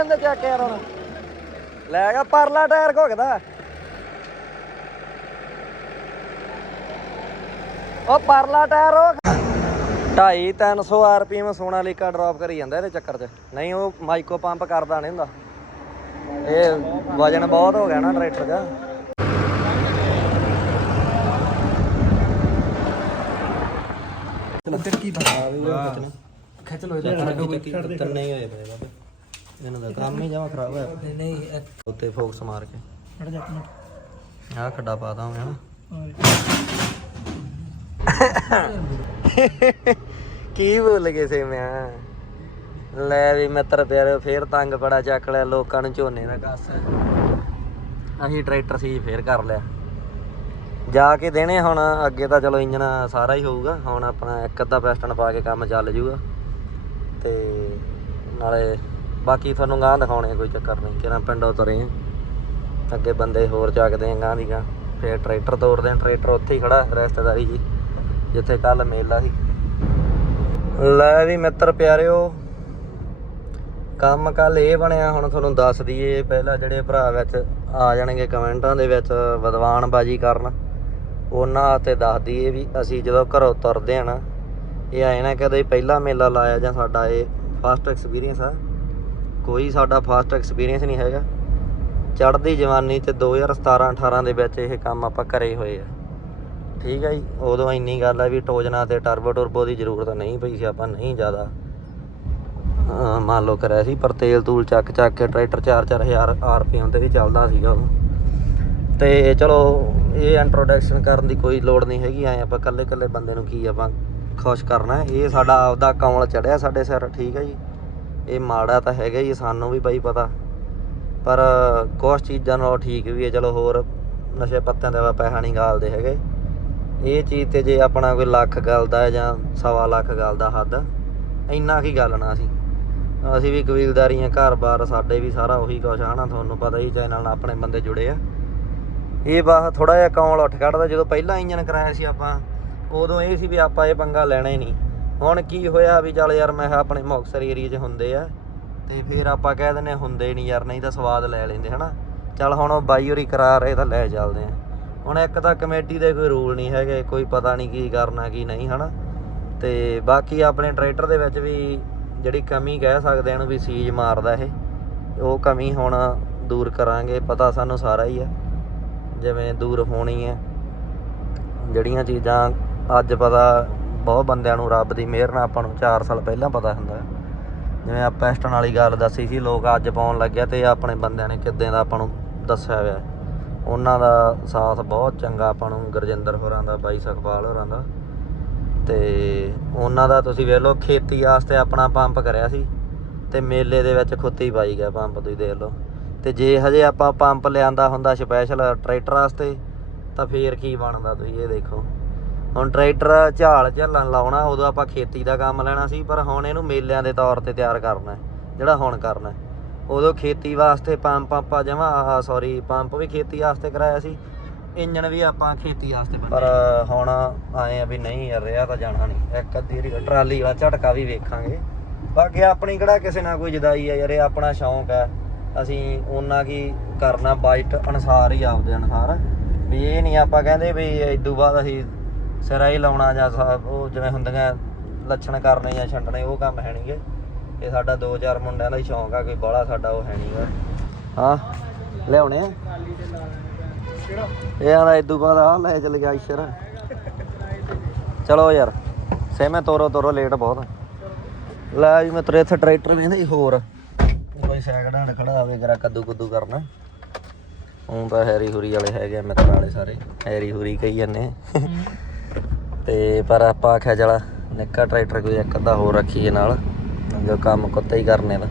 ਕਹਿੰਦੇ ਚੱਕ ਯਾਰ ਹੁਣ ਲੈ ਗਿਆ ਪਰਲਾ ਟਾਇਰ ਘੁੱਗਦਾ। ਉਹ ਪਰਲਾ ਟਾਇਰ ਉਹ 2.5 300 ਆਰਪੀਐਮ ਸੋਨਾਲੀਕਾ ਡ੍ਰੌਪ ਕਰੀ ਜਾਂਦਾ ਇਹਦੇ ਚੱਕਰ 'ਚ। ਨਹੀਂ ਉਹ ਮਾਈਕੋ ਪੰਪ ਕਰਦਾ ਨਹੀਂ ਹੁੰਦਾ। ਇਹ ਵਜਨ ਬਹੁਤ ਹੋ ਗਿਆ ਨਾ ਟਰੈਕਟਰ ਦਾ ਉਧਰ ਕੀ ਤਾਂ ਖਿੱਚ ਲੋ ਇਹਦਾ ਤੰਨੇ ਹੀ ਹੋਏ ਪਏ ਬਾਬੇ ਇਹਨਾਂ ਦਾ ਕੰਮ ਹੀ ਜਮਾ ਖਰਾਬ ਹੋਇਆ। ਨਹੀਂ ਉੱਤੇ ਫੋਕਸ ਮਾਰ ਕੇ। ਹਟ ਜਾ ਇੱਕ ਆਹ ਖੱਡਾ ਪਾਦਾ ਮੈਂ ਹਨਾ। ਕੀ ਭੁੱਲ ਗਏ ਸੀ ਮੈਂ? ਲੈ ਵੀ ਮਿੱਤਰ ਪਿਆਰੇ ਫੇਰ ਤੰਗ ਬੜਾ ਚੱਕ ਲਿਆ ਲੋਕਾਂ ਨੂੰ ਝੋਨੇ ਦਾ ਕੱਸ। ਅਸੀਂ ਟਰੈਕਟਰ ਸੀ ਫੇਰ ਕਰ ਲਿਆ। ਜਾ ਕੇ ਦੇਣੇ ਹੁਣ ਅੱਗੇ ਤਾਂ ਚਲੋ ਇੰਜਨ ਸਾਰਾ ਹੀ ਹੋਊਗਾ। ਹੁਣ ਆਪਣਾ ਇੱਕ ਅੱਧਾ ਪੈਸਟਨ ਪਾ ਕੇ ਕੰਮ ਚੱਲ ਜੂਗਾ। ਤੇ ਨਾਲੇ ਬਾਕੀ ਤੁਹਾਨੂੰ ਗਾਂ ਦਿਖਾਉਣੇ ਕੋਈ ਚੱਕਰ ਨਹੀਂ ਕਿਰਾਂ ਪਿੰਡੋਂ ਤੁਰੇ ਆ। ਅੱਗੇ ਬੰਦੇ ਹੋਰ ਚੱਕਦੇ ਆ ਗਾਂ ਦੀ ਗਾਂ ਫੇਰ ਟਰੈਕਟਰ ਤੋੜਦੇ ਆ, ਟਰੈਕਟਰ ਉੱਥੇ ਹੀ ਖੜਾ, ਰਿਸ਼ਤੇਦਾਰੀ ਜੀ, ਜਿੱਥੇ ਕੱਲ ਮੇਲਾ ਸੀ। ਲੈ ਵੀ ਮਿੱਤਰ ਪਿਆਰਿਓ, ਕੰਮ ਕੱਲ ਇਹ ਬਣਿਆ, ਹੁਣ ਤੁਹਾਨੂੰ ਦੱਸ ਦਈਏ, ਪਹਿਲਾਂ ਜਿਹੜੇ ਭਰਾ ਵਿੱਚ ਆ ਜਾਣਗੇ ਕਮੈਂਟਾਂ ਦੇ ਵਿੱਚ ਵਿਦਵਾਨਬਾਜੀ ਕਰਨ, ਉਹਨਾਂ ਤੇ ਦੱਸ ਦਈਏ ਵੀ ਅਸੀਂ ਜਦੋਂ ਘਰੋਂ ਤੁਰਦੇ ਆ ਨਾ, ਇਹ ਆਏ ਨਾ ਕਦੇ ਪਹਿਲਾ ਮੇਲਾ ਲਾਇਆ ਜਾਂ ਸਾਡਾ ਇਹ ਫਸਟ ਐਕਸਪੀਰੀਅੰਸ ਆ। ਕੋਈ ਸਾਡਾ ਫਸਟ ਐਕਸਪੀਰੀਅੰਸ ਨਹੀਂ ਹੈਗਾ। ਚੜ੍ਹਦੀ ਜਵਾਨੀ ਚ 2017 18 ਦੇ ਵਿੱਚ ਇਹ ਕੰਮ ਆਪਾਂ ਕਰੇ ਹੋਏ ਆ। ਠੀਕ ਹੈ ਜੀ, ਉਦੋਂ ਇੰਨੀ ਗੱਲ ਆ ਵੀ ਟੋਜਨਾ ਤੇ ਟਰਬੋ ਟਰਬੋ ਦੀ ਜ਼ਰੂਰਤ ਨਹੀਂ ਪਈ ਸੀ, ਆਪਾਂ ਨਹੀਂ ਜ਼ਿਆਦਾ ਮੰਨ ਲਓ ਕਰਿਆ ਸੀ, ਪਰ ਤੇਲ ਤੂਲ ਚੱਕ ਚੱਕ ਕੇ ਟਰੈਕਟਰ 4-4000 ਆਰਪੀਐਮ ਤੇ ਵੀ ਚੱਲਦਾ ਸੀਗਾ ਉਹ ਤੇ ਚਲੋ, ਇਹ ਇੰਟਰੋਡਕਸ਼ਨ ਕਰਨ ਦੀ ਕੋਈ ਲੋੜ ਨਹੀਂ ਹੈਗੀ, ਐ ਆਪਾਂ ਕੱਲੇ ਕੱਲੇ ਬੰਦੇ ਨੂੰ ਕੀ ਆਪਾਂ ਖੁਸ਼ ਕਰਨਾ, ਇਹ ਸਾਡਾ ਆਪਦਾ ਕਮਲ ਚੜਿਆ ਸਾਡੇ ਸਿਰ, ਠੀਕ ਹੈ ਜੀ। ਇਹ ਮਾੜਾ ਤਾਂ ਹੈਗਾ ਹੀ ਸਾਨੂੰ ਵੀ ਬਾਈ ਪਤਾ। ਪਰ ਕੁਛ ਚੀਜ਼ਾਂ ਨਾਲੋਂ ਠੀਕ ਵੀ ਹੈ ਚਲੋ ਹੋਰ ਨਸ਼ੇ ਪੱਤਿਆਂ ਤੇ ਆਪਾਂ ਪੈਸਾ ਨਹੀਂ ਗਾਲਦੇ ਹੈਗੇ। ਇਹ ਚੀਜ਼ ਤੇ ਜੇ ਆਪਣਾ ਕੋਈ ਲੱਖ ਗਲਦਾ ਜਾਂ ਸਵਾ ਲੱਖ ਗਲਦਾ ਹੱਦ, ਇੰਨਾ ਕੀ ਗੱਲ ਨਾ ਸੀ ਅਸੀਂ ਵੀ ਕਬੀਲਦਾਰੀਆਂ, ਘਰ-ਬਾਰ, ਸਾਡੇ ਵੀ ਸਾਰਾ ਉਹੀ ਕੁਛ ਆ ਨਾ ਤੁਹਾਨੂੰ ਪਤਾ ਹੀ ਚੈਨਲ ਨਾਲ ਆਪਣੇ ਬੰਦੇ ਜੁੜੇ ਆ। ਇਹ ਬਾਹ ਥੋੜਾ ਜਿਹਾ ਕੌਲ ਉੱਠ ਕੱਢਦਾ, ਜਦੋਂ ਪਹਿਲਾਂ ਇੰਜਨ ਕਰਾਇਆ ਸੀ ਆਪਾਂ, ਉਦੋਂ ਇਹ ਸੀ ਵੀ ਆਪਾਂ ਇਹ ਪੰਗਾ ਲੈਣਾ ਹੀ ਨਹੀਂ। ਹੁਣ ਕੀ ਹੋਇਆ ਵੀ ਚੱਲ ਯਾਰ ਮੈਂ ਕਿਹਾ ਆਪਣੇ ਮੁਕਤਸਰ ਏਰੀਆ 'ਚ ਹੁੰਦੇ ਆ ਤੇ ਫਿਰ ਆਪਾਂ ਕਹਿ ਦਿੰਦੇ ਹੁੰਦੇ ਨਹੀਂ ਯਾਰ, ਨਹੀਂ ਤਾਂ ਸਵਾਦ ਲੈ ਲੈਂਦੇ, ਹਨਾ? ਚੱਲ ਹੁਣ ਉਹ ਬਾਈ ਹੋਰੀ ਕਰਾ ਰਹੇ ਤਾਂ ਲੈ ਚੱਲਦੇ ਆ। ਹੁਣ ਇੱਕ ਤਾਂ ਕਮੇਟੀ ਦੇ ਕੋਈ ਰੂਲ ਨਹੀਂ ਹੈਗੇ, ਕੋਈ ਪਤਾ ਨਹੀਂ ਕੀ ਕਰਨਾ, ਕੀ ਨਹੀਂ, ਹਨਾ? ਤੇ ਬਾਕੀ ਆਪਣੇ ਟਰੈਕਟਰ ਦੇ ਵਿੱਚ ਵੀ ਜਿਹੜੀ ਕਮੀ ਕਹਿ ਸਕਦੇ ਇਹਨੂੰ ਵੀ ਸੀਜ ਮਾਰਦਾ ਇਹ। ਉਹ ਕਮੀ ਹੁਣ ਦੂਰ ਕਰਾਂਗੇ, ਪਤਾ ਸਾਨੂੰ ਸਾਰਾ ਹੀ ਆ, ਜਿਵੇਂ ਦੂਰ ਹੋਣੀ ਹੈ ਜਿਹੜੀਆਂ ਚੀਜ਼ਾਂ ਅੱਜ ਪਤਾ ਬਹੁਤ ਬੰਦਿਆਂ ਨੂੰ ਰੱਬ ਦੀ ਮਿਹਰ ਨਾਲ ਆਪਾਂ ਨੂੰ 4 ਸਾਲ ਪਹਿਲਾਂ ਪਤਾ ਹੁੰਦਾ ਜਿਵੇਂ ਆ ਪੈਸਟਨ ਵਾਲੀ ਗੱਲ ਦੱਸੀ ਸੀ, ਲੋਕ ਅੱਜ ਪਾਉਣ ਲੱਗਿਆ ਤੇ ਆਪਣੇ ਬੰਦਿਆਂ ਨੇ ਕਿੱਦਾਂ ਦਾ ਆਪਾਂ ਨੂੰ ਦੱਸਿਆ ਹੋਇਆ ਉਹਨਾਂ ਦਾ ਸਾਥ ਬਹੁਤ ਚੰਗਾ ਆਪਾਂ ਨੂੰ, ਗੁਰਜਿੰਦਰ ਹੋਰਾਂ ਦਾ, ਬਾਈ ਸੁਖਪਾਲ ਹੋਰਾਂ ਦਾ। ਤੇ ਉਹਨਾਂ ਦਾ ਤੁਸੀਂ ਵੇਖ ਲਓ, ਖੇਤੀ ਵਾਸਤੇ ਆਪਣਾ ਪੰਪ ਕਰਿਆ ਸੀ ਤੇ ਮੇਲੇ ਦੇ ਵਿੱਚ ਖੁੱਤੀ ਪਾਈ ਗਿਆ ਪੰਪ, ਤੁਸੀਂ ਦੇਖ ਲਓ। ਤੇ ਜੇ ਹਜੇ ਆਪਾਂ ਪੰਪ ਲਿਆਂਦਾ ਹੁੰਦਾ ਸਪੈਸ਼ਲ ਟਰੈਕਟਰ ਵਾਸਤੇ, ਤਾਂ ਫੇਰ ਕੀ ਬਣਦਾ ਤੁਸੀਂ ਇਹ ਦੇਖੋ। ਹੁਣ ਟਰੈਕਟਰ ਝਾਲ ਝੱਲਣ ਲਾਉਣਾ ਉਦੋਂ ਆਪਾਂ ਖੇਤੀ ਦਾ ਕੰਮ ਲੈਣਾ ਸੀ ਪਰ ਹੁਣ ਇਹਨੂੰ ਮੇਲਿਆਂ ਦੇ ਤੌਰ ਤੇ ਤਿਆਰ ਕਰਨਾ ਜਿਹੜਾ ਹੁਣ ਕਰਨਾ। ਉਦੋਂ ਖੇਤੀ ਵਾਸਤੇ ਪੰਪ ਆਪਾਂ ਜਮਾ ਆਹ ਸੌਰੀ ਪੰਪ ਵੀ ਖੇਤੀ ਵਾਸਤੇ ਕਰਾਇਆ ਸੀ ਇੰਜਨ ਵੀ ਆਪਾਂ ਖੇਤੀ ਵਾਸਤੇ ਪਰ ਹੁਣ ਆਏ ਆ ਵੀ ਨਹੀਂ ਯਾਰ ਰਿਹਾ ਤਾਂ ਜਾਣਾ ਨਹੀਂ ਇੱਕ ਅੱਧੀ ਟਰਾਲੀ ਵਾਲਾ ਝਟਕਾ ਵੀ ਵੇਖਾਂਗੇ। ਬਾਕੀ ਆਪਣੀ ਕਿਹੜਾ ਕਿਸੇ ਨਾਲ ਕੋਈ ਜਦਾਈ ਆ ਯਾਰ ਇਹ ਆਪਣਾ ਸ਼ੌਂਕ ਹੈ ਅਸੀਂ ਉਹਨਾਂ ਕੀ ਕਰਨਾ ਬਾਈਟ ਅਨਸਾਰ ਹੀ ਆਪਦੇ ਅਨਸਾਰ। ਵੀ ਇਹ ਨਹੀਂ ਆਪਾਂ ਕਹਿੰਦੇ ਵੀ ਇਦੋਂ ਬਾਅਦ ਅਸੀਂ ਸਿਰਾ ਹੀ ਲਾਉਣਾ ਜਾਂ ਸਾ- ਉਹ ਜਿਵੇਂ ਹੁੰਦੀਆਂ ਲੱਛਣ ਕਰਨੇ ਜਾਂ ਛੰਡਣੇ, ਉਹ ਕੰਮ ਹੈ ਨਹੀਂਗੇ ਇਹ ਸਾਡਾ ਦੋ ਚਾਰ ਮੁੰਡਿਆਂ ਦਾ ਹੀ ਸ਼ੌਂਕ ਆ, ਕੋਈ ਬਾਹਲਾ ਸਾਡਾ ਉਹ ਹੈ ਨਹੀਂਗਾ ਹਾਂ, ਲਿਆਉਣੇ ਆ? ਇਹ ਆਂਦਾ ਇਦੋਂ ਬਾਅਦ ਆ, ਲੈ ਚੱਲ ਗਿਆ ਇਸ਼ਰ ਚਲੋ ਯਾਰ, ਸੇਮੇ ਤੋਰੋ ਤੋਰੋ, ਲੇਟ ਬਹੁਤ ਲੈ ਜੀ ਮਿੱਤਰ, ਇੱਥੇ ਟਰੈਕਟਰ ਕਹਿੰਦੇ ਸੀ ਹੋਰ। ਕੋਈ ਸੈਕਿੰਡ ਹੈਂਡ ਖੜਾ ਹੋਵੇ, ਜਰਾ ਕੱਦੂ ਕੁੱਦੂ ਕਰਨਾ। ਹੁਣ ਤਾਂ ਹੈਰੀ ਹੁਰੀ ਵਾਲੇ ਹੈਗੇ ਆ, ਮਿੱਤਰ ਵਾਲੇ ਸਾਰੇ। ਹੈਰੀ ਹੁਰੀ ਕਹੀ ਜਾਂਦੇ ਤੇ ਪਰ ਆਪਾਂ ਆਖਿਆ ਚਲਾ ਨਿੱਕਾ ਟਰੈਕਟਰ ਕੋਈ ਇੱਕ ਅੱਧਾ ਹੋਰ ਰੱਖੀਏ ਨਾਲ, ਜੋ ਕੰਮ ਕੁੱਤੇ ਹੀ ਕਰਨੇ ਦਾ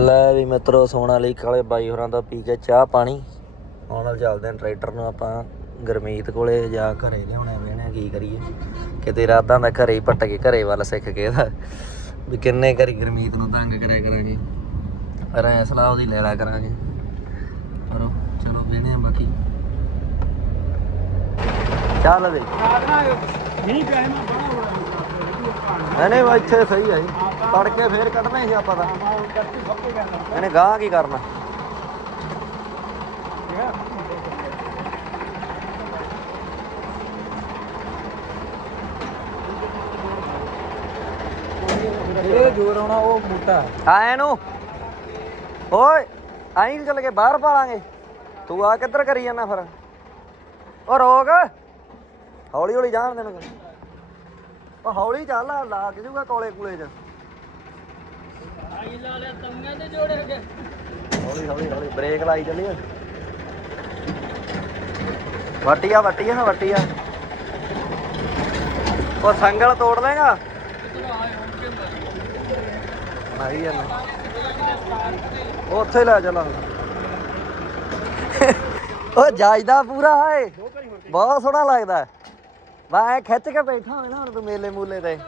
ਲੈ ਵੀ ਮਿੱਤਰੋ ਸੋਨਾਲੀਕ ਵਾਲੇ ਬਾਈ ਹੋਰਾਂ ਦਾ ਪੀ ਕੇ ਚਾਹ ਪਾਣੀ। ਹੁਣ ਨਾਲ ਚੱਲਦੇ ਆਂ ਟਰੈਕਟਰ ਨੂੰ ਆਪਾਂ, ਗਰਮੀਤ ਕੋਲੇ ਜਾ ਘਰੇ ਲਿਆਉਣੇ ਵੇਣੇ ਕੀ ਕਰੀਏ। ਕਿਤੇ ਰਾਤਾਂ ਦਾ ਘਰੇ ਹੀ ਪੱਟ ਕੇ ਘਰੇ ਵੱਲ ਸਿੱਖ ਕੇ ਦਾ ਵੀ ਕਿੰਨੇ ਕਰੀ ਗਰਮੀਤ ਨੂੰ ਤੰਗ ਕਰਿਆ ਕਰਾਂਗੇ। ਪਰ ਸਲਾਹ ਉਹਦੀ ਲੈ ਲਿਆ ਕਰਾਂਗੇ। ਪਰ ਚਲੋ ਵੇਣੇ ਆ ਬਾਕੀ। ਚੱਲ ਦੇ ਨਹੀਂ ਪਿਆ ਮੈਂ ਬੜਾ ਬੜਾ ਨਹੀਂ ਨਹੀਂ ਇੱਥੇ ਸਹੀ ਹੈ ਜੀ। ਤੜਕੇ ਫੇਰ ਕੱਢਣਾ ਸੀ ਆਪਾਂ ਤਾਂ। ਇਹਨੇ ਗਾਹ ਕੀ ਕਰਨਾ? ਇਹ ਜੋਰ ਆਉਣਾ ਉਹ ਮੋਟਾ ਆਏ ਨੂੰ ਓਏ ਆਈ ਚੱਲ ਕੇ ਬਾਹਰ ਪਾਲਾਂਗੇ। ਤੂੰ ਆ ਕਿੱਧਰ ਕਰੀ ਜਾਂਦਾ ਫਿਰ? ਓ ਰੋਕ। ਹੌਲੀ ਹੌਲੀ ਜਾਣ ਦੇਣ ਨੂੰ ਓ ਹੌਲੀ ਚੱਲ ਆ, ਲੱਗ ਜੂਗਾ ਕੋਲੇ ਕੂਲੇ ਚ। ਆਈ ਲਾ ਲਿਆ ਤੰਗਾਂ ਦੇ ਜੋੜੇ ਹੈਗੇ ਹੌਲੀ ਹੌਲੀ ਹੌਲੀ ਬ੍ਰੇਕ ਲਾਈ ਚੱਲੀ ਵਟੀਆ ਵਟੀਆ ਵਟੀਆ। ਉਹ ਸੰਗਲ ਤੋੜ ਲੇਗਾ ਨਹੀਂ ਜਾਂਦਾ ਉੱਥੇ ਲੈ ਚਲਾ ਉਹ ਜਾਇਦਾ ਪੂਰਾ ਹੈ ਬਹੁਤ ਸੋਹਣਾ ਲੱਗਦਾ। ਵਾ, ਐ ਖਿੱਚ ਕੇ ਬੈਠਾ ਹੋਵੇ ਨਾ ਹੁਣ ਤੂੰ ਮੇਲੇ ਮੂਲੇ ਤੇ।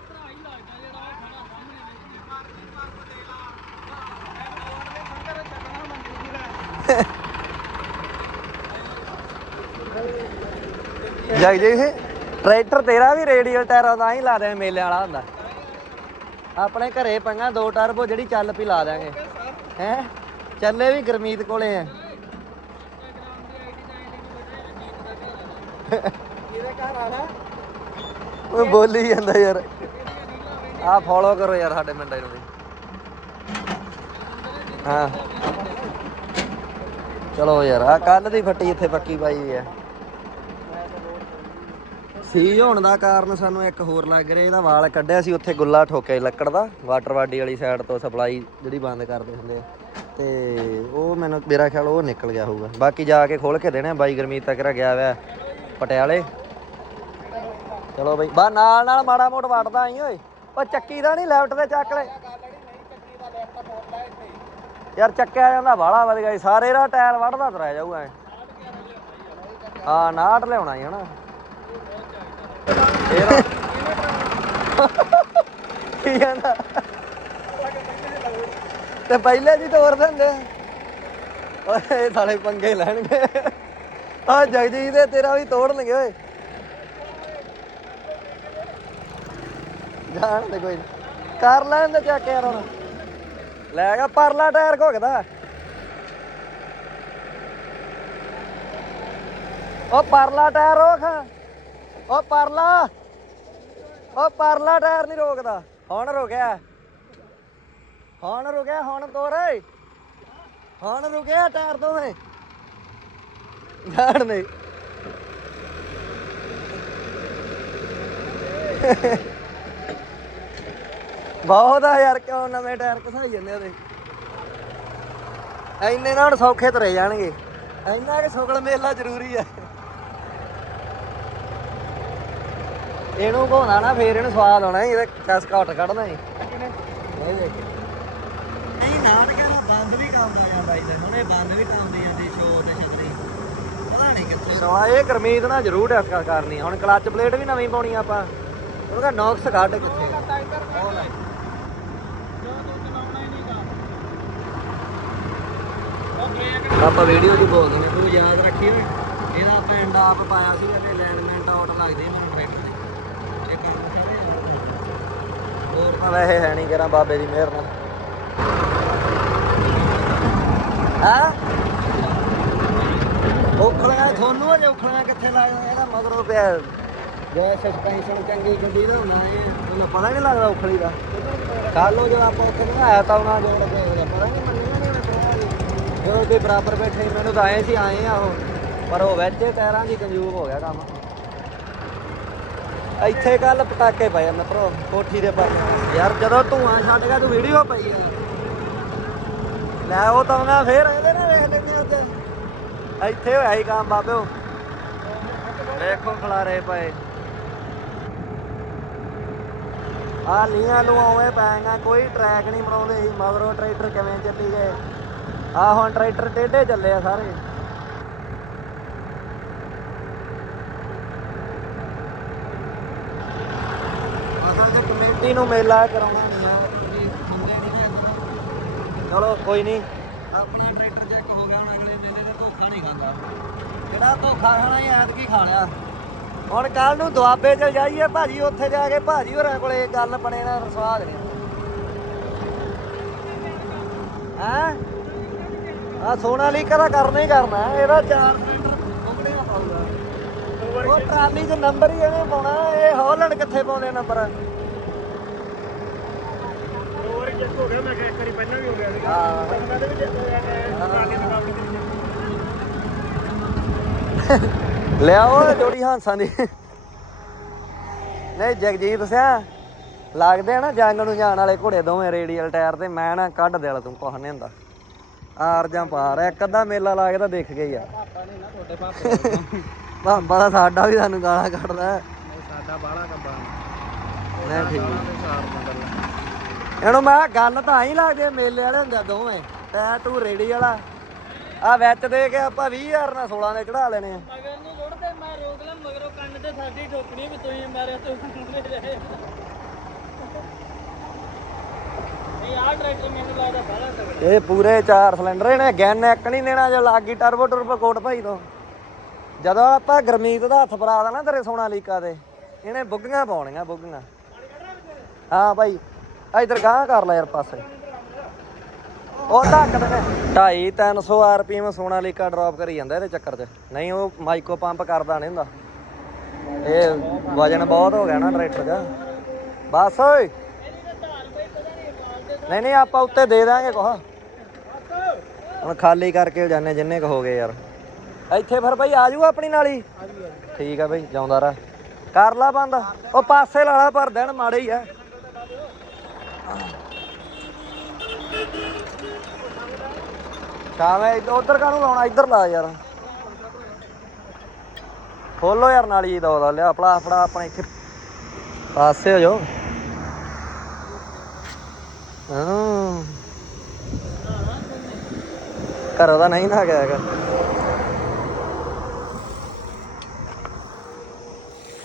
ਜਗ ਜੀ ਟਰੈਕਟਰ ਤੇਰਾ ਵੀ ਰੇਡੀਅਲ ਟਾਇਰਾਂ ਦਾ ਹੀ ਲਾ ਦੇ ਮੇਲੇ ਵਾਲਾ ਹੁੰਦਾ। ਆਪਣੇ ਘਰੇ ਪੰਗਾ ਦੋ ਟਰਬੋ ਜਿਹੜੀ ਚੱਲ ਪਈ ਲਾ ਦਾਂਗੇ ਹੈ? ਚੱਲੇ ਵੀ ਗਰਮੀਤ ਕੋਲੇ ਆ ਇਹਦੇ ਘਰ ਆਣਾ ਉਹ ਬੋਲੀ ਜਾਂਦਾ ਯਾਰ। ਆ ਫੋਲੋ ਕਰੋ ਯਾਰ ਸਾਡੇ ਮੁੰਡੇ ਨੂੰ। ਵੀ ਹਾਂ। ਚਲੋ ਯਾਰ ਆ ਕੱਲ ਦੀ ਫੱਟੀ ਇੱਥੇ ਪੱਕੀ ਪਾਈ ਹੋਈ ਆ। ਸੀਜ ਹੋਣ ਦਾ ਕਾਰਨ ਸਾਨੂੰ ਇੱਕ ਹੋਰ ਲੱਗ ਰਿਹਾ, ਇਹਦਾ ਵਾਲ ਕੱਢਿਆ ਸੀ ਉੱਥੇ ਗੁੱਲਾ ਠੋਕਿਆ ਲੱਕੜ ਦਾ, ਵਾਟਰ ਬਾਡੀ ਵਾਲੀ ਸਾਈਡ ਤੋਂ ਸਪਲਾਈ ਜਿਹੜੀ ਬੰਦ ਕਰਦੇ ਹੁੰਦੇ ਆ। ਤੇ ਉਹ ਮੈਨੂੰ, ਮੇਰਾ ਖਿਆਲ ਉਹ ਨਿਕਲ ਗਿਆ ਹੋਊਗਾ। ਬਾਕੀ ਜਾ ਕੇ ਖੋਲ ਕੇ ਦੇਣੇ ਬਾਈ ਗਰਮੀਤ ਤੱਕ ਗਿਆ ਹੋਇਆ, ਪਟਿਆਲੇ। ਚਲੋ ਬਈ। ਬਾ ਨਾਲ ਨਾਲ ਮਾੜਾ ਮੋਟ ਵੜਦਾ ਆਈ ਓਏ। ਉਹ ਚੱਕੀ ਦਾ ਨਹੀਂ ਲੈਫਟ ਤੇ ਚੱਕ ਲੈ। ਯਾਰ ਚੱਕਿਆ ਜਾਂਦਾ ਬਾਹਲਾ ਵਧ ਗਿਆ ਸਾਰੇ ਦਾ ਟਾਇਰ ਵੱਢਦਾ ਤੁਰਿਆ ਜਾਊਗਾ ਐਂ। ਹਾਂ, ਨਾਟ ਲਿਆਉਣਾ ਹੀ ਹਨਾ। ਇਹ ਕੀ ਕਹਿੰਦਾ? ਤੇ ਪਹਿਲੇ ਜੀ ਤੋਰ ਦਿੰਦੇ। ਆ। ਓਏ ਸਾਲੇ ਪੰਗੇ ਲੈਣਗੇ। ਆ ਜਗਜੀਤ ਦੇ ਤੇਰਾ ਵੀ ਤੋੜਨਗੇ ਓਏ। ਜਾਣ ਦੇ ਕੋਈ ਨੀ। ਕਰ ਲੈਣ ਦੇ ਚੱਕ ਯਾਰ ਹੁਣ। ਲੈ ਗਿਆ, ਪਰਲਾ ਟਾਇਰ ਘੁੱਗਦਾ। ਉਹ ਪਰਲਾ ਟਾਇਰ ਰੋਕ। ਉਹ ਪਰਲਾ। ਉਹ ਪਰਲਾ ਟਾਇਰ ਨਹੀਂ ਰੋਕਦਾ। ਹੁਣ ਰੁਕਿਆ। ਹੁਣ ਰੁਕਿਆ, ਹੁਣ ਤੋਰ। ਓਏ। ਹੁਣ ਰੁਕਿਆ ਟਾਇਰ ਦੋਵੇਂ। ਜਾਣ ਦੇ। ਬਹੁਤ ਆ ਯਾਰ ਕਿਉਂ ਨਵੇਂ ਟਾਇਰ ਘਸਾਈ ਜਾਂਦੇ ਉਹਦੇ? ਐਨੇ ਨਾਲ ਸੌਖੇ ਤੁਰੇ ਜਾਣਗੇ। ਐਨਾ ਕਿ ਸੁਗਲ ਮੇਲਾ ਜ਼ਰੂਰੀ ਆ। ਇਹਨੂੰ ਘੋਣਾ ਨਾ ਫੇਰ ਇਹਨੂੰ ਸਵਾਦ ਆਉਣਾ ਇਹਦੇ ਕਸ ਘੱਟ ਕੱਢਣਾ ਹੀ ਨਹੀਂ ਦੇਖ। ਨਹੀਂ ਨਾਟਕਾਂ ਦਾ ਬੰਦ ਵੀ ਕਾਉਂਦਾ ਜਾਂਦਾ ਇਹਦੇ ਹੁਣੇ ਬੰਦ ਵੀ ਕਾਉਂਦੇ ਜਾਂਦੇ ਸ਼ੋਅ ਤੇ ਛਤਰੀ। ਪਤਾ ਨਹੀਂ ਕਿੱਥੇ। ਰਵਾ ਇਹ ਗਰਮੀਤ ਨਾਲ ਜ਼ਰੂਰ ਡਿਸਕਸ ਕਰਨੀ ਹੁਣ ਕਲੱਚ ਪਲੇਟ ਵੀ ਨਵੀਂ ਪਾਉਣੀ ਆਪਾਂ। ਉਹਦਾ ਨੌਕਸ ਕੱਢ ਕਿੱਥੇ ਉਹ ਲੈ। ਆਪਾਂ ਵੀਡੀਓ ਦੀ ਬੋਲਦੇ ਦਿੰਦੇ ਤੂੰ ਯਾਦ ਰੱਖੀ ਓਏ ਇਹਦਾ ਪਿੰਡ ਆਪ ਪਾਇਆ ਸੀ ਤੇ ਅਲਾਈਨਮੈਂਟ ਆਊਟ ਲੱਗਦੀ ਮੈਨੂੰ ਟਰੈਕਟਰ ਦੀ। ਇਹ ਕੰਮ ਕਰੇ ਹੋਰ ਤਾਂ ਵੈਸੇ ਹੈ ਨਹੀਂ ਕਰਾਂ ਬਾਬੇ ਦੀ ਮਿਹਰ ਨਾਲ। ਹਾਂ? ਉਖਲੀਆਂ ਤੁਹਾਨੂੰ ਅਜੇ ਉਖਲੀਆਂ ਕਿੱਥੇ ਲੱਗਦਾ ਇਹਦਾ ਮਗਰੋਂ ਪਿਆ। ਜੇ ਸਸਪੈਂਸ਼ਨ ਚੰਗੀ ਗੱਡੀ ਦਾ ਹੁੰਦਾ ਹੈ ਪਤਾ ਨਹੀਂ ਲੱਗਦਾ ਉਖਲੀ ਦਾ। ਕੱਲ ਨੂੰ ਜਦੋਂ ਆਪਾਂ ਉੱਥੇ ਨੂੰ ਆਇਆ ਤਾਂ ਉਹਨਾਂ ਜੋੜ ਪਤਾ ਨਹੀਂ ਮੰਨਣਾ ਜਦੋਂ ਤੇ ਬਰਾਬਰ ਬੈਠੇ ਸੀ, ਮੈਨੂੰ ਤਾਂ ਆਏ ਸੀ ਆਏ ਆ ਉਹ। ਪਰ ਉਹ ਵਿੱਚ ਟਾਇਰਾਂ ਦੀ ਕੰਜੂਬ ਹੋ ਗਿਆ ਕੰਮ। ਇੱਥੇ ਕੱਲ ਪਟਾਕੇ ਪਏ ਆ ਮਿੱਤਰੋ ਕੋਠੀ ਦੇ ਪਰ ਯਾਰ ਜਦੋਂ ਧੂਆਂ ਛੱਡ ਗਿਆ ਤੂੰ ਵੀਡੀਓ ਪਈ ਆ। ਲੈ ਉਹ ਤਾਂ ਮੈਂ ਫੇਰ ਇਹਦੇ ਨਾਲ ਵੇਖ ਲੈਂਦੇ ਆ ਉੱਤੇ ਇੱਥੇ ਹੋਇਆ ਹੀ ਕੰਮ ਬਾਬਿਓ ਵੇਖੋ ਖਲਾਰੇ ਪਏ। ਆ ਲੀਆਂ ਲਵਾਉਵੇਂ ਪੈਂਗਾ ਕੋਈ ਟਰੈਕ ਨਹੀਂ ਬਣਾਉਂਦੇ ਸੀ ਮਗਰੋਂ ਟਰੈਕਟਰ ਕਿਵੇਂ ਚੱਲੀ ਗਏ। ਆ ਹੁਣ ਟਰੈਕਟਰ ਟੇਢੇ ਚੱਲੇ ਆ ਸਾਰੇ। ਅਸਲ ਤੇ ਕਮੇਟੀ ਨੂੰ ਮੇਲਾ ਕਰਾਉਣਾ ਵੀ ਹੁੰਦੇ। ਨਹੀਂ। ਚਲੋ ਕੋਈ ਨਹੀਂ। ਆਪਣਾ ਟਰੈਕਟਰ ਚੈੱਕ ਹੋ ਗਿਆ ਹੁਣ ਅਗਲੇ ਮੇਲੇ ਦਾ ਧੋਖਾ ਨਹੀਂ ਖਾਂਦਾ ਜਿਹੜਾ ਧੋਖਾ ਖਾਣਾ ਯਾਦ ਕੀ ਖਾ ਲਿਆ? ਹੁਣ ਕੱਲ ਨੂੰ ਦੁਆਬੇ ਚ ਜਾਈਏ ਭਾਜੀ ਉੱਥੇ ਜਾ ਕੇ ਭਾਜੀ ਹੋਰਾਂ ਕੋਲੇ ਗੱਲ ਬਣੇ ਨਾ ਸਵਾਦ ਨਹੀਂ ਹੈ? ਆ ਸੋਨਾਲੀਕਾ ਦਾ ਕਰਨਾ ਹੀ ਕਰਨਾ ਇਹਦਾ ਚਾਰ ਸਿਲੰਡਰ ਕੰਪਨੀ ਦਾ ਪਾਊਗਾ ਉਹ ਟਰਾਲੀ 'ਚ ਨੰਬਰ ਹੀ ਇਹਨੇ ਪਾਉਣਾ ਇਹ ਹੌਲੈਂਡ ਕਿੱਥੇ ਪਾਉਂਦੇ ਨੰਬਰ? ਦੋ ਵਾਰੀ ਚੈੱਕ ਹੋ ਗਿਆ ਮੈਂ ਕਿਹਾ ਇੱਕ ਵਾਰੀ ਪਹਿਲਾਂ ਵੀ ਹੋ ਗਿਆ ਸੀਗਾ। ਹਾਂ। ਮੈਂ ਵੀ ਚੈੱਕ ਹੋਇਆ ਟਰਾਲੀ ਦਾ ਕੰਮ ਕਰੀ ਲਿਆਓ ਜੋੜੀ ਹਾਂਸਾਂ ਦੀ। ਨਹੀਂ ਜਗਜੀਤ ਸਿਆ ਲੱਗਦੇ ਆ ਨਾ ਜੰਗ ਨੂੰ ਜਾਣ ਵਾਲੇ ਘੋੜੇ ਦੋਵੇਂ ਰੇਡੀਅਲ ਟਾਇਰ ਤੇ ਮੈਂ ਨਾ ਕੱਢ ਦੇਲਾ ਤੂੰ ਕੁਛ ਨਹੀਂ ਹੁੰਦਾ। ਆਰ ਜਾਂ ਪਾਰ ਇੱਕ ਅੱਧਾ ਮੇਲਾ ਲਾ ਕੇ ਤਾਂ ਦੇਖ ਗਏ ਯਾਰ ਪਾਪਾ ਨੇ ਨਾ ਤੁਹਾਡੇ ਪਾਪਾ ਭਾਂਬਾ ਦਾ ਸਾਡਾ ਵੀ ਸਾਨੂੰ ਗਾਲਾਂ ਕੱਢਦਾ। ਸਾਡਾ ਬਾਹਲਾ ਕੱਬਾ ਠੀਕ। ਇਹਨੂੰ ਮੈਂ ਕਿਹਾ ਗੱਲ ਤਾਂ ਹੀ ਲੱਗਦੇ ਮੇਲੇ ਵਾਲੇ ਹੁੰਦੇ ਦੋਵੇਂ। ਟਾਇਰ ਤੂੰ ਰੇਡੀ ਵਾਲਾ। ਆ ਵਿੱਚ ਦੇ ਕੇ ਆਪਾਂ 20000 ਨਾਲ 16 ਦੇ ਚੜਾ ਲੈਣੇ ਆ। ਮਗਰ ਨੂੰ ਰੁੜਦੇ ਮੈਂ ਰੋਕ ਲਾਂ ਮਗਰੋਂ ਕੰਨ ਤੇ ਸਾਡੀ ਠੋਕਣੀ ਵੀ ਤੁਸੀਂ ਮਾਰੇ ਤੂੰ ਰਹੇ ਇਹ ਆ ਟਰੈਕਟਰ ਮੈਨੂੰ ਲੱਗਦਾ ਬਾਹਲਾ ਤਗੜਾ ਇਹ ਪੂਰੇ ਚਾਰ ਸਿਲੰਡਰ ਇਹਨੇ, ਗੈਨ ਇੱਕ ਨਹੀਂ ਦੇਣਾ ਜੇ ਲੱਗੀ ਟਰਬੋ ਟਰਬੋ ਕੋਟ ਭਾਈ ਤੋਂ। ਜਦੋਂ ਆਪਾਂ ਗਰਮੀਤ ਦਾ ਹੱਥ ਫਰਾ ਦੇਣਾ ਤੇਰੇ ਸੋਨਾ ਲੀਕਾ ਤੇ, ਇਹਨੇ ਬੁੱਗੀਆਂ ਪਾਉਣੀਆਂ, ਬੁੱਗੀਆਂ। ਹਾਂ ਭਾਈ ਇਧਰ ਗਾਂ ਕਰ ਲੈ ਯਾਰ ਪਾਸੇ। ਉਹ ਧੱਕ ਦੇ 2.5 300 ਆਰਪੀਐਮ ਸੋਨਾ ਲੀਕਾ ਡ੍ਰੌਪ ਕਰੀ ਜਾਂਦਾ ਇਹਦੇ ਚੱਕਰ 'ਚ। ਨਹੀਂ, ਉਹ ਮਾਈਕੋ ਪੰਪ ਕਰਦਾ ਨਹੀਂ ਹੁੰਦਾ। ਇਹ ਵਜਨ ਬਹੁਤ ਹੋ ਗਿਆ ਨਾ ਟਰੈਕਟਰ ਦਾ। ਬਸ ਓਏ। ਨਹੀਂ ਨਹੀਂ, ਆਪਾਂ ਉੱਤੇ ਦੇ ਦਾਂਗੇ ਕੁਛ। ਹੁਣ ਖਾਲੀ ਕਰਕੇ ਜਾਣੇ ਜਿੰਨੇ ਕ ਹੋ ਗਏ ਯਾਰ। ਇੱਥੇ ਫਿਰ ਭਾਈ ਆ ਜਾਊ ਆਪਣੀ ਨਾਲ? ਠੀਕ ਆ ਭਾਈ ਜਾਉਂਦਾ ਰ ਕਰ ਲਾ ਬੰਦ। ਉਹ ਪਾਸੇ ਲਾਲਾ ਭਰ ਦੇਣ, ਮਾੜੇ ਹੀ ਆ। ਸ਼ਾਮੇ ਉਧਰ ਕਾਹਨੂੰ ਲਾਉਣਾ? ਇੱਧਰ ਲਾ ਯਾਰ। ਖੋਲੋ ਯਾਰ ਨਾਲੀ ਦੋ ਦਾ ਲਿਆ। ਆਪਣਾ ਆਪਣਾ ਆਪਣੇ ਇੱਥੇ ਪਾਸੇ ਹੋ ਜਾਓ। ਹਾਂ। ਘਰੋਂ ਦਾ ਨਹੀਂ ਨਾ ਗਿਆ ਹੈਗਾ।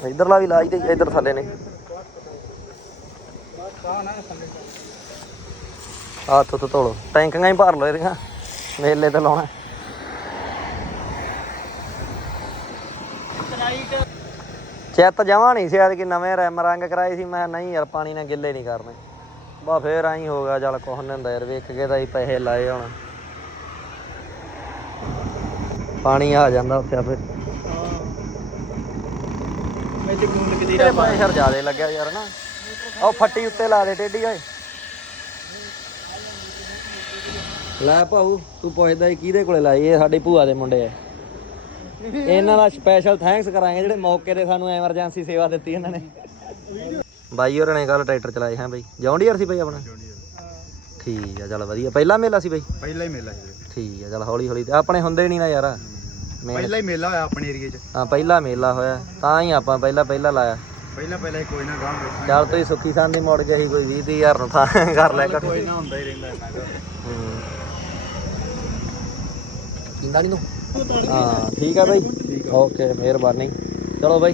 ਇਧਰਲਾ ਵੀ ਲਾਈ ਤੇ ਇਧਰ ਥੱਲੇ ਨੇ। ਹੱਥ ਤੋਂ ਧੋਲੋ। ਟੈਂਕੀਆਂ ਹੀ ਭਰ ਲਓ ਇਹਦੀਆਂ। ਮੇਲੇ ਤੇ ਲਾਉਣਾ। ਸਲਾਈਟ ਜਮਾ ਨਹੀਂ ਸੀ, ਐਤਕੀ ਨਵੇਂ ਰੈਮ ਰੰਗ ਕਰਾਏ ਸੀ। ਮੈਂ ਨਹੀਂ ਯਾਰ, ਪਾਣੀ ਨਾਲ ਗਿੱਲੇ ਨਹੀਂ ਕਰਨੇ। ਬਾ ਫੇਰ ਆਈ ਹੋ ਗਿਆ ਚੱਲ ਕੁਛ ਨੀ ਹੁੰਦਾ ਯਾਰ ਵੇਖ ਕੇ ਤਾਂ ਹੀ ਪੈਸੇ ਲਾਏ ਹੁਣ। ਪਾਣੀ ਆ ਜਾਂਦਾ ਉੱਥੇ ਆਪੇ। ਵਿੱਚ ਗੂੰਦ ਕਦੀ ਤੇਰੇ ਪ੍ਰੈਸ਼ਰ ਜ਼ਿਆਦੇ ਲੱਗਿਆ ਯਾਰ ਨਾ। ਉਹ ਫੱਟੀ ਉੱਤੇ ਲਾ ਦੇ ਟੇਢੀ ਓਏ। ਲੈ ਭਾਊ ਤੂੰ ਪੁੱਛਦਾ ਸੀ ਕਿਹਦੇ ਕੋਲੇ ਲਾਈ ਇਹ ਸਾਡੀ ਭੂਆ ਦੇ ਮੁੰਡੇ ਇਹਨਾਂ ਦਾ ਸਪੈਸ਼ਲ ਥੈਂਕਸ ਕਰਾਂਗੇ ਜਿਹੜੇ ਮੌਕੇ ਤੇ ਸਾਨੂੰ ਐਮਰਜੈਂਸੀ ਸੇਵਾ ਦਿੱਤੀ ਇਹਨਾਂ ਨੇ। ਬਾਈ ਹੋਰਾਂ ਨੇ ਕੱਲ ਟਰੈਕਟਰ ਚਲਾਏ ਹੈ ਬਾਈ? ਜੌਂਡੀਅਰ ਸੀ ਬਾਈ ਆਪਣਾ? ਠੀਕ ਆ ਚੱਲ ਵਧੀਆ। ਪਹਿਲਾ ਮੇਲਾ ਸੀ ਬਾਈ? ਪਹਿਲਾ ਹੀ ਮੇਲਾ ਸੀ। ਠੀਕ ਆ ਚੱਲ ਹੌਲੀ ਹੌਲੀ ਤੇ ਆਪਣੇ ਹੁੰਦੇ ਨਹੀਂ ਨਾ ਯਾਰ। ਪਹਿਲਾ ਹੀ ਮੇਲਾ ਹੋਇਆ ਆਪਣੇ ਏਰੀਏ 'ਚ। ਹਾਂ ਪਹਿਲਾ ਮੇਲਾ ਹੋਇਆ। ਤਾਂ ਹੀ ਆਪਾਂ ਪਹਿਲਾ ਪਹਿਲਾ ਲਾਇਆ। ਪਹਿਲਾ ਪਹਿਲਾ ਹੀ ਕੋਈ ਨਾ ਗਾਂ ਵੇਖਾਂਗੇ। ਚੱਲ ਤੁਸੀਂ ਸੁੱਖੀ ਸੰਦੀ ਮੁੜ ਗਏ ਸੀ ਕੋਈ 20 ਹਜ਼ਾਰ ਨੂੰ ਥਾਂ ਕਰ ਲੈ ਕਰ ਕੋਈ ਨਾ ਹੁੰਦਾ ਹੀ ਰਹਿੰਦਾ ਇਹਨਾਂ ਦਾ ਕਿੰਦਾ ਨਹੀਂ ਤੂੰ? ਹਾਂ ਠੀਕ ਆ ਬਾਈ। ਓਕੇ ਮਿਹਰਬਾਨੀ। ਚਲੋ ਬਾਈ।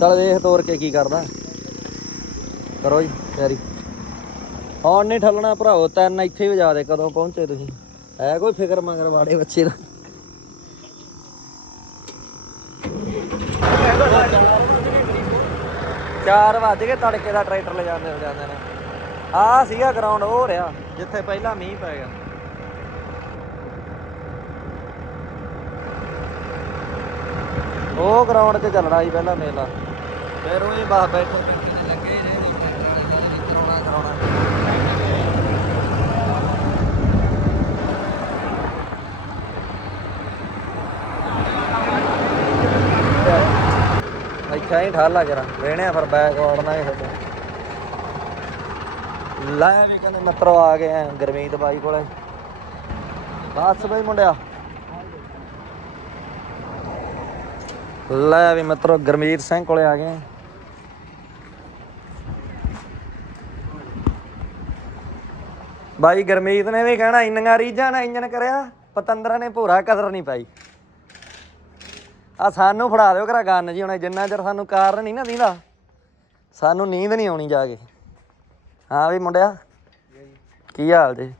ਚਲ ਦੇਖ ਤੋਰ ਕੇ ਕੀ ਕਰਦਾ। ਕਰੋ ਜੀ, ਤਿਆਰੀ। ਹੁਣ ਨਹੀਂ ਠੱਲਣਾ ਭਰਾਓ ਤਿੰਨ ਇੱਥੇ ਵਜਾ ਦੇ, ਕਦੋਂ ਪਹੁੰਚੇ ਤੁਸੀਂ? ਹੈ ਕੋਈ ਫਿਕਰ ਮਗਰ ਵਾੜੇ ਬੱਚੇ ਦਾ? ਚਾਰ ਵੱਜ ਕੇ ਤੜਕੇ ਦਾ ਟਰੈਕਟਰ ਲੈ ਜਾਂਦੇ ਹੋ, ਜਾਂਦੇ ਨੇ। ਆ ਸੀਗਾ ਗਰਾਊਂਡ ਉਹ ਰਿਹਾ, ਜਿੱਥੇ ਪਹਿਲਾਂ ਮੀਂਹ ਪੈ ਗਿਆ। ਉਹ ਗਰਾਊਂਡ 'ਚ ਚੱਲਣਾ ਸੀ ਪਹਿਲਾਂ ਮੇਲਾ। ਫਿਰ ਉਹ ਹੀ ਬਾਹ ਬੈਠੋ। ਲੱਗੇ ਨੇ ਕਰਾਉਣਾ ਕਰਾਉਣਾ ਇੱਥੇ ਹੀ ਠਾਲ ਲੱਗ ਰਿਹਾ ਫਿਰ ਬੈਕ ਵਾੜਨਾ ਇਹ ਲੈ ਵੀ ਕਹਿੰਦੇ ਮਿੱਤਰੋ ਆ ਗਏ ਆ ਗਰਮੀਤ ਬਾਈ ਕੋਲੇ। ਬਸ ਬਈ ਮੁੰਡਿਆ। ਲੈ ਵੀ ਮਿੱਤਰੋ ਗਰਮੀਤ ਸਿੰਘ ਕੋਲੇ ਆ ਗਏ ਬਾਈ ਗਰਮੀਤ ਨੇ ਵੀ ਕਹਿਣਾ, ਇੰਨੀਆਂ ਰੀਝਾਂ ਨਾਲ ਇੰਜਨ ਕਰਿਆ, ਪਤੰਦਰਾਂ ਨੇ ਭੂਰਾ ਕਦਰ ਨਹੀਂ ਪਾਈ। ਆ ਸਾਨੂੰ ਫੜਾ ਦਿਓ ਕਰਾ ਗੰਨ ਜੀ, ਹੁਣ ਜਿੰਨਾ ਚਿਰ ਸਾਨੂੰ ਕਾਰਨ ਨਹੀਂ ਨਾ ਦਿੰਦਾ, ਸਾਨੂੰ ਨੀਂਦ ਨਹੀਂ ਆਉਣੀ ਜਾ ਕੇ। ਹਾਂ ਵੀ ਮੁੰਡਿਆ, ਕੀ ਹਾਲ ਜੀ?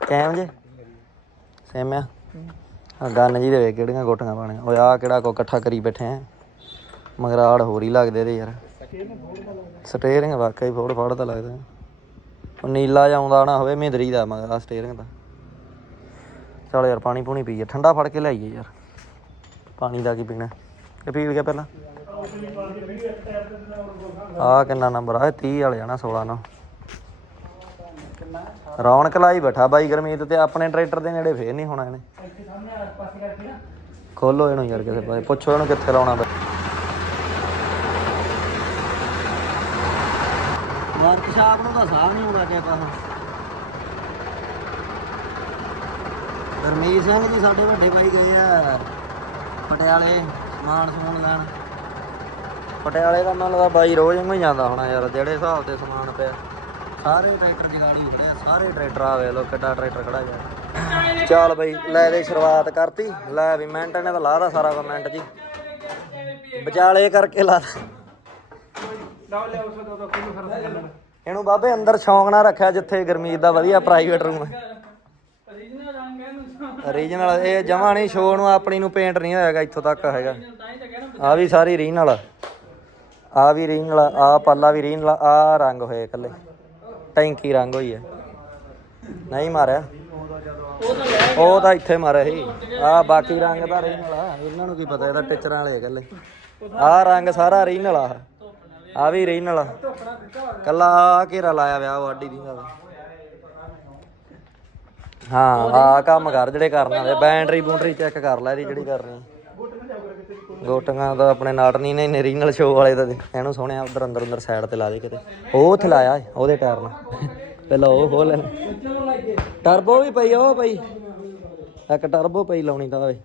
ਕੈਮ ਜੇ? ਸੇਮਿਆ ਆ। ਗੰਨ ਜੀ ਦੇ ਵੇ ਕਿਹੜੀਆਂ ਗੋਟੀਆਂ ਪਾਣੀਆਂ ਓਏ ਆ ਕਿਹੜਾ ਕੋ ਇਕੱਠਾ ਕਰੀ ਬੈਠੇ ਆ। ਮਗਰਾੜ ਹੋਰ ਹੀ ਲੱਗਦੇ ਤੇ ਯਾਰ। ਸਟੇਰਿੰਗ ਵਾਕਈ ਫੋੜ ਫੜ ਤਾਂ ਲੱਗਦਾ ਉਹ ਨੀਲਾ ਜਿਹਾ ਨਾ ਹੋਵੇ ਮਹਿੰਦਰੀ ਦਾ ਮਗਰ ਸਟੀਅਰਿੰਗ ਦਾ। ਚਲ ਯਾਰ, ਪਾਣੀ ਪੂਣੀ ਪੀਏ। ਠੰਡਾ ਫੜ ਕੇ ਲਿਆਈਏ ਯਾਰ। ਪਾਣੀ ਦਾ ਕੀ ਪੀਣਾ? ਇਹ ਪੀ ਗਿਆ ਪਹਿਲਾਂ? ਆ ਕਿੰਨਾ ਨੰਬਰ ਆ? ਇਹ 30 ਵਾਲੇ ਆ ਨਾ 16 ਨਾਲ ਰੌਣਕ ਲਾਈ ਬੈਠਾ ਬਾਈ ਗਰਮੀਤ ਤੇ, ਆਪਣੇ ਟਰੈਕਟਰ ਦੇ ਨੇੜੇ ਫੇਰ ਨਹੀਂ ਹੋਣਾ ਇਹਨੇ। ਖੋਲੋ ਇਹਨੂੰ ਯਾਰ ਕਿਸੇ ਪਾਸੇ, ਪੁੱਛੋ ਇਹਨੂੰ ਕਿੱਥੇ ਲਾਉਣਾ। ਬਈ ਵਰਕਸ਼ਾਪ ਨੂੰ ਤਾਂ ਸਾਹ ਨਹੀਂ ਆਉਂਦਾ ਕਿ ਪਾਸੋਂ ਗਰਮੀਤ ਸਿੰਘ ਜੀ ਸਾਡੇ ਵੱਡੇ ਭਾਈ ਗਏ ਆ ਪਟਿਆਲੇ ਸਮਾਨ ਸਮੂਨ ਲੈਣ ਪਟਿਆਲੇ ਦਾ ਮਨ ਲੱਗਦਾ ਬਾਈ ਰੋਜ਼ ਹੀ ਜਾਂਦਾ ਹੋਣਾ ਯਾਰ ਜਿਹੜੇ ਹਿਸਾਬ ਤੇ ਸਮਾਨ ਪਿਆ ਸਾਰੇ ਟਰੈਕਟਰ ਜਗਾੜੀ ਖੜੇ ਆ ਸਾਰੇ ਟਰੈਕਟਰ ਆ ਵੇ ਲੋ ਕਿੱਡਾ ਟਰੈਕਟਰ ਖੜਾ ਯਾਰ ਚੱਲ ਬਈ ਲੈ ਦੇ ਸ਼ੁਰੂਆਤ ਕਰਤੀ ਲੈ ਵੀ ਮਿੰਟ ਨੇ ਤਾਂ ਲਾਦਾ ਸਾਰਾ ਕਮੈਂਟ ਜੀ ਵਿਚਾਲੇ ਕਰਕੇ ਲਾ ਇਹਨੂੰ ਬਾਬੇ ਅੰਦਰ ਸ਼ੌਂਕ ਨਾ ਰੱਖਿਆ ਜਿੱਥੇ ਗਰਮੀਤ ਦਾ ਵਧੀਆ ਪ੍ਰਾਈਵੇਟ ਰੂਮ ਹੈ। Original ਰੰਗ ਹੈ ਨੂੰ ਰੀਜਨਲ ਇਹ ਜਮਾ ਨਹੀਂ ਸ਼ੋ ਨੂੰ, ਆਪਣੀ ਨੂੰ ਪੇਂਟ ਨਹੀਂ ਹੋਇਆਗਾ ਇੱਥੋਂ ਤੱਕ ਹੈਗਾ। ਤਾਂ ਹੀ ਆ ਵੀ ਸਾਰੀ ਰੀਜਨਲ ਆ ਵੀ ਰੀਜਨਲ ਆ ਪੱਲਾ ਵੀ ਰੀਜਨਲ ਆ ਰੰਗ ਹੋਏ ਇਕੱਲੇ। ਟੈਂਕੀ ਰੰਗ ਹੋਈ ਹੈ। ਨਹੀਂ ਮਾਰਿਆ। ਉਹ ਤਾਂ ਇੱਥੇ ਮਾਰਿਆ ਸੀ। ਆ ਬਾਕੀ ਰੰਗ ਤਾਂ ਰੀਜਨਲ ਆ ਇਹਨਾਂ ਨੂੰ ਕੀ ਪਤਾ ਇਹਦਾ ਟਿਚਰਾਂ ਵਾਲੇ ਆ ਇਕੱਲੇ। ਆ ਰੰਗ ਸਾਰਾ ਰੀਜਨਲ ਆ। ਆ ਵੀ ਰੀਜਨਲ ਆ ਕੱਲਾ ਆ ਘੇਰਾ ਲਾਇਆ ਵਿਆ ਉਹ ਦੀ ਦਾ ਹਾਂ ਆ ਕੰਮ ਕਰ ਜਿਹੜੇ ਕਰਨ ਵਾਲੇ ਬੈਟਰੀ ਬੂਟਰੀ ਚੈੱਕ ਕਰ ਲੈ ਇਹਦੀ ਜਿਹੜੀ ਕਰਨੀ। ਗੋਟੀਆਂ ਦਾ ਆਪਣੇ ਨਾਟਨੀ ਨੇ ਰੀਜਨਲ ਸ਼ੋ ਵਾਲੇ ਦਾ ਇਹਨੂੰ ਸੋਹਣਿਆ ਉਧਰ ਅੰਦਰ ਅੰਦਰ ਸਾਈਡ ਤੇ ਲਾ ਦੇ ਕਿਤੇ। ਉਹ ਉੱਥੇ ਲਾਇਆ ਉਹਦੇ ਟਾਇਰ ਨਾਲ। ਪਹਿਲਾਂ ਉਹ ਖੋਲ ਲੈ ਟਰਬੋ ਵੀ ਪਈ ਉਹ ਪਈ। ਇੱਕ ਟਰਬੋ ਪਈ ਲਾਉਣੀ ਤਾਂ ਓਏ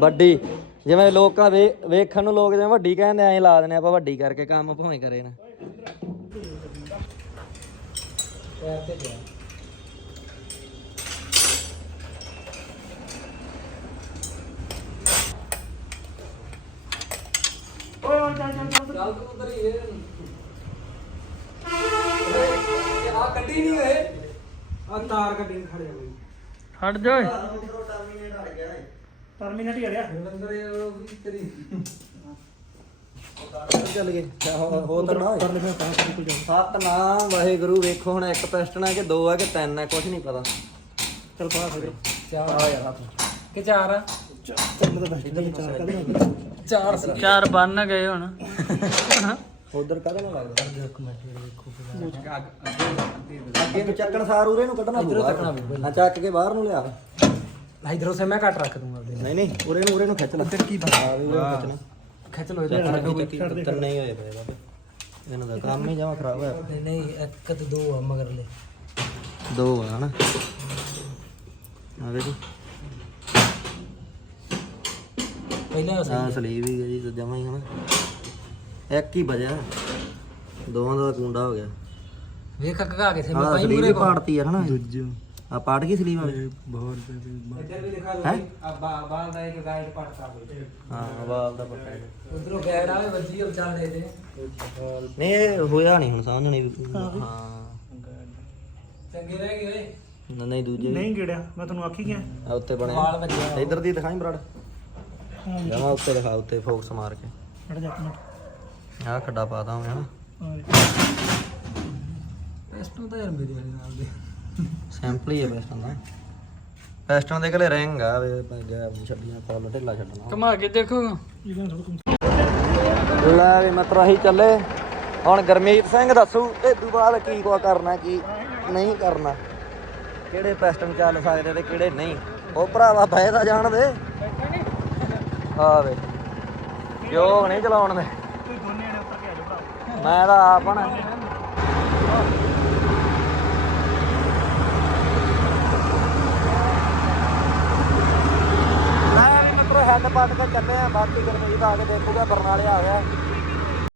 ਵੱਡੀ। ਜਿਵੇਂ ਲੋਕਾਂ ਵੇ ਵੇਖਣ ਨੂੰ ਲੋਕ ਜਿਵੇਂ ਵੱਡੀ ਕਹਿੰਦੇ ਐਂ ਲਾ ਦਿੰਦੇ ਆਪਾਂ ਵੱਡੀ ਕਰਕੇ ਕੰਮ ਭਾਵੇਂ ਕਰੇ ਨਾ। ਹਟ ਜਾ ਓਏ। ਟਰਮੀਨੇਟ ਹੀ ਅੜਿਆ। ਚੱਲ ਗਏ। ਹੋ ਤਾਂ ਨਾ ਸਤਨਾਮ ਵਾਹਿਗੁਰੂ ਵੇਖੋ ਹੁਣ ਇੱਕ ਪਿਸਟਨ ਹੈ ਕਿ ਦੋ ਹੈ ਕਿ ਤਿੰਨ ਹੈ ਕੁਝ ਨਹੀਂ ਪਤਾ। ਚਲ ਪਾ ਫਿਰ। ਕਿ ਚਾਰ ਆ? ਚੱਲ ਤਾਂ ਬੈਠ ਚਾਰ ਕਦੇ ਚਾਰ ਚਾਰ ਬਣ ਗਏ ਹੁਣ। ਉਧਰ ਕਦੇ ਲੱਗਦਾ ਅੱਗੇ ਨੂੰ ਚੱਕਣ ਸਾਰ ਉਰੇ ਨੂੰ ਕੱਢਣਾ ਪਊਗਾ। ਚੱਕ ਕੇ ਬਾਹਰ ਨੂੰ ਲਿਆ। ਇਧਰੋਂ ਸੇ ਮੈਂ ਕੱਟ ਰੱਖ ਦੂੰਗਾ ਨਹੀਂ ਨਹੀਂ ਉਰੇ ਨੂੰ ਉਰੇ ਨੂੰ ਖਿੱਚ ਲੈ। ਉਧਰ ਕੀ ਵੀ ਉਰੇ ਨੂੰ ਖਿੱਚਣਾ ਖਿੱਚ ਲੋ ਤਿੰਨ ਨਹੀਂ ਹੋਏ ਪਏ ਬਾਬੇ। ਇਹਨਾਂ ਦਾ ਕੰਮ ਹੀ ਜਮਾ ਖਰਾਬ ਹੋਇਆ। ਨਹੀਂ ਇੱਕ ਤੇ ਦੋ ਆ ਮਗਰਲੇ ਦੋ ਆ ਹਨਾ? ਆ ਵੇਖੋ। ਪਹਿਲਾਂ ਆ ਸਲੀਵ ਹੀ ਗਈ ਤਾਂ ਜਮਾ ਹੀ ਹਨਾ? ਇੱਕ ਹੀ ਵਜਿਆ। ਦੋਵਾਂ ਦਾ ਕੁੰਡਾ ਹੋ ਗਿਆ। ਵੇਖ ਕਗਾ ਕਿਥੇ ਆ ਸਲੀਵ ਵੀ ਪਾੜਤੀ ਆ ਹਨਾ? ਦੂਜਾ। ਆ ਪਾੜ ਗਈ ਸਲੀਵ ਵਾਲੀ? ਬਹੁਤ ਇੱਧਰ ਵੀ ਦਿਖਾ ਹੈ? ਆ ਬਾਲ ਦਾ ਇੱਕ ਗਾਈਡ ਪੜਤਾ ਹਾਂ ਵਾਲ ਦਾ ਪੱਟਾ ਉਧਰੋਂ ਗੈੜ ਆਵੇ ਵੱਜੀ ਉਹ ਚੱਲ ਦੇ ਦੇ ਨਹੀਂ ਇਹ ਹੋਇਆ ਨਹੀਂ ਹੁਣ ਸਮਝਣੀ ਹਾਂ। ਚੰਗੇ ਰਹਿ ਗਏ ਓਏ। ਨਾ- ਨਹੀਂ ਦੂਜੇ ਵੀ। ਨਹੀਂ ਗਿੜਿਆ ਮੈਂ ਤੁਹਾਨੂੰ ਆਖੀ ਗਿਆ। ਆ ਉੱਤੇ ਵਾਲ ਬਣਿਆ ਵੱਜਿਆ ਇਧਰ ਦੀ ਦਿਖਾਈ ਬਰੜ। ਜਮਾ ਉੱਤੇ ਦਿਖਾ ਉੱਤੇ ਫੋਕਸ ਮਾਰ ਕੇ। ਹਟ ਜਾ ਆਹ ਖੱਡਾ ਪਾਤਾ ਹਨਾ। ਮਿੰਟ ਇਸ ਤੋਂ ਤਾਂ ਯਾਰ ਮੇਰੇ ਨਾਲ ਦੇ। ਸੈਂਪਲ ਹੀ ਹੈ ਪੈਸਟਨ ਦਾ ਪੈਸਟਨ ਦੇ ਕੋਲੇ ਰਿੰਗ ਆ ਵੇ ਗਿਆ ਛੱਡੀਆਂ ਫੁੱਲ ਢਿੱਲਾ ਛੱਡਣਾ। ਘੁਮਾ ਕੇ ਦੇਖੋ। ਲੈ ਵੀ ਮਿੱਤਰ ਅਸੀਂ ਚੱਲੇ। ਹੁਣ ਗਰਮੀਤ ਸਿੰਘ ਦੱਸੂ ਇਹ ਤੋਂ ਬਾਅਦ ਕੀ ਕੋ ਕਰਨਾ ਕੀ ਨਹੀਂ ਕਰਨਾ। ਕਿਹੜੇ ਪੈਸਟਨ ਚੱਲ ਸਕਦੇ ਤੇ ਕਿਹੜੇ ਨਹੀਂ। ਉਹ ਭਰਾਵਾ ਬਹਿ ਤਾਂ ਜਾਣ ਦੇ। ਆ ਵੇ। ਕਿਉਂ ਨਹੀਂ ਚਲਾਉਣ ਦੇ। ਮੈਂ ਤਾਂ ਆਪ ਹਣਾ ਪੱਟ ਕੇ ਚੱਲੇ ਆ ਬਾਕੀ ਗਰਮੀਤ ਆ ਕੇ ਦੇਖੂਗਾ ਬਰਨਾਲੇ ਆ ਗਿਆ।